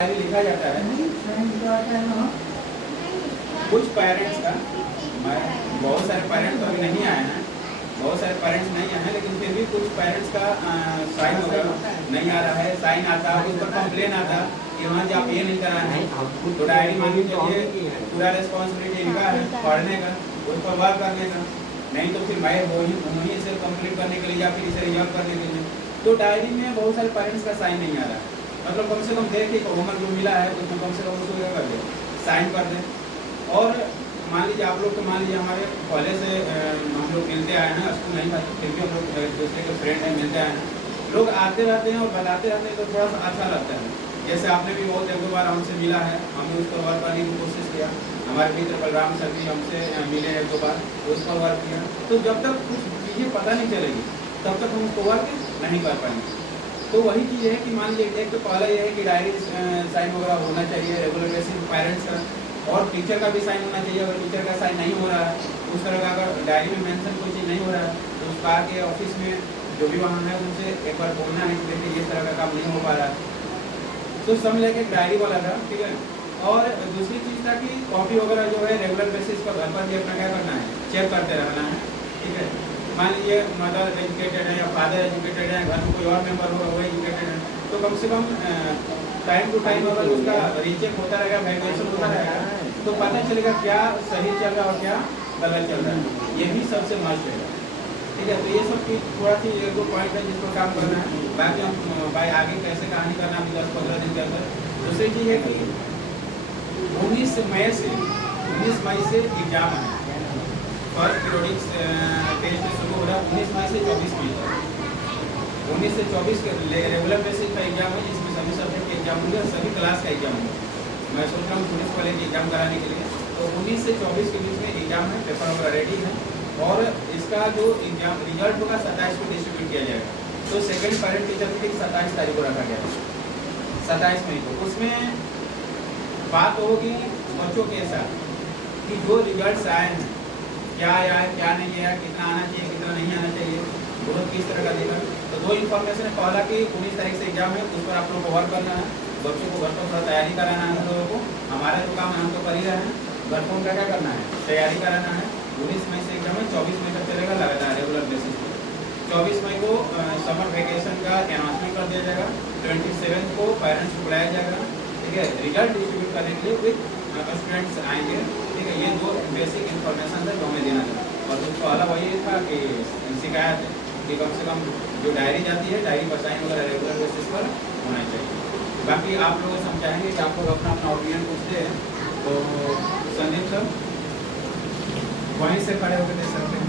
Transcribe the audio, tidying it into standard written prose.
लिखा जाता है कुछ पेरेंट्स का। बहुत सारे पेरेंट्स अभी नहीं आए हैं, बहुत सारे पेरेंट्स नहीं आए हैं, लेकिन फिर भी कुछ पेरेंट्स का साइन वगैरह नहीं आ रहा है। साइन आता है, उस पर कंप्लेन आता कि वहाँ जी आप ये नहीं कराए हैं, तो डायरी मान लीजिए पूरा रिस्पॉन्सिबिलिटी इनका है पढ़ने का, उस पर वर्क करने का। नहीं तो फिर मैं वही इसे कंप्लीट करने के लिए या फिर इसे रिजॉल्व करने के लिए। तो डायरी में बहुत सारे पेरेंट्स का साइन नहीं आ रहा है। मतलब कम से कम देख के होमवर्क जो मिला है उसमें कम से कम उसको क्या कर दे, साइन कर दें। और मान लीजिए आप लोग तो मान लीजिए हमारे पहले से हम लोग मिलते आए हैं, स्कूल नहीं था फिर भी हम लोग एक दूसरे के फ्रेंड हैं, मिलते आए हैं, लोग आते रहते हैं और बताते रहते हैं, तो थोड़ा सा अच्छा लगता है। जैसे आपने भी बहुत एक दो बार हमसे मिला है, हमने उस पर वर्क करने की कोशिश किया। हमारे मित्र बलराम सर भी हमसे मिले एक दो बार, उस पर वर्क किया। तो जब तक कुछ चीज़ें पता नहीं चलेगी तब तक हम उसको वर्क नहीं कर पाएंगे। तो वही चीज़ है कि मान लीजिए एक तो पहला ये है कि डायरी साइन वगैरह होना चाहिए रेगुलर बेसिस पेरेंट्स का, और टीचर का भी साइन होना चाहिए। अगर टीचर का साइन नहीं हो रहा है, उस तरह का अगर डायरी में मेंशन कोई चीज़ नहीं हो रहा है, तो उस कार के ऑफिस में जो भी वहाँ है उनसे एक बार बोलना है कि देखिए इस तरह का काम नहीं हो पा रहा है। तो सब लेके एक डायरी वाला था, ठीक है। और दूसरी चीज़ था कि कॉपी वगैरह जो है रेगुलर बेसिस पर घर पर भी अपना क्या करना है, चेक करते रहना है, ठीक है। मान लीजिए मदर एजुकेटेड है या फादर एजुकेटेड है, घर में कोई और मेंबर होगा वो एजुकेटेड है, तो कम से कम टाइम टू टाइम अगर उसका रीचेक होता रहेगा, वैल्यूएशन होता रहेगा, तो पता चलेगा क्या सही चल रहा है और क्या गलत चल रहा है। ये भी सबसे मस्ट है, ठीक है। तो ये सब की थोड़ा सी एक दो पॉइंट है जिस पर काम करना है। बाकी हम भाई आगे कैसे कहानी करना अभी 10-15 दिन के अंदर। दूसरी चीज़ है कि 19 मई से एग्जाम है। फर्स्ट पीरियडिक टेस्ट शुरू हो रहा है 19 मई से 24 मई तक। 19 से 24 के रेगुलर बेसिस का एग्जाम है, जिसमें सभी सब्जेक्ट के एग्जाम होंगे और सभी क्लास का एग्जाम होगा। मैं सोच रहा हूँ पुलिस वाले के एग्जाम कराने के लिए। तो 19 से 24 के बीच में एग्जाम है, पेपर वगैरह रेडी है, और इसका जो एग्जाम रिजल्ट होगा 27 को डिस्ट्रीब्यूट किया जाएगा। तो सेकेंड पेरेंट टीचर मीटिंग 27 तारीख को रखा गया है, 27 मई को। उसमें बात होगी बच्चों के साथ कि जो रिजल्ट्स आए हैं क्या आया है क्या नहीं आया, कितना आना चाहिए कितना नहीं आना चाहिए, ग्रोथ किस तरह का देगा। तो दो इन्फॉर्मेशन है। पहला कि 19 तारीख से एग्जाम है, उस पर आप लोग को वर्क करना है, बच्चों को घर पर थोड़ा तैयारी कराना है। हम लोगों को हमारा जो काम है हम तो कर ही रहे हैं, घर पर उनका क्या करना है, तैयारी कराना है। 19 मई से एग्जाम है, 24 मई तक चलेगा लगातार रेगुलर बेसिस पर। 24 मई को समर वेकेशन का अनाउंसमेंट कर दिया जाएगा। 27 को पेरेंट्स को बुलाया जाएगा, ठीक है, रिजल्ट डिस्ट्रीब्यूट करने के लिए विद स्टूडेंट्स आएंगे, ठीक है। ये दो बेसिक इन्फॉर्मेशन है जो हमें देना था। और उसको पहला वही था कि शिकायत है कि कम से कम जो डायरी जाती है, डायरी पर साइन वगैरह रेगुलर बेसिस पर होना चाहिए। बाकी आप लोग से हम चाहेंगे कि आप लोग अपना अपना ओपिनियन पूछते हैं, तो संदीप सर वहीं से खड़े होकर दे सकते हैं।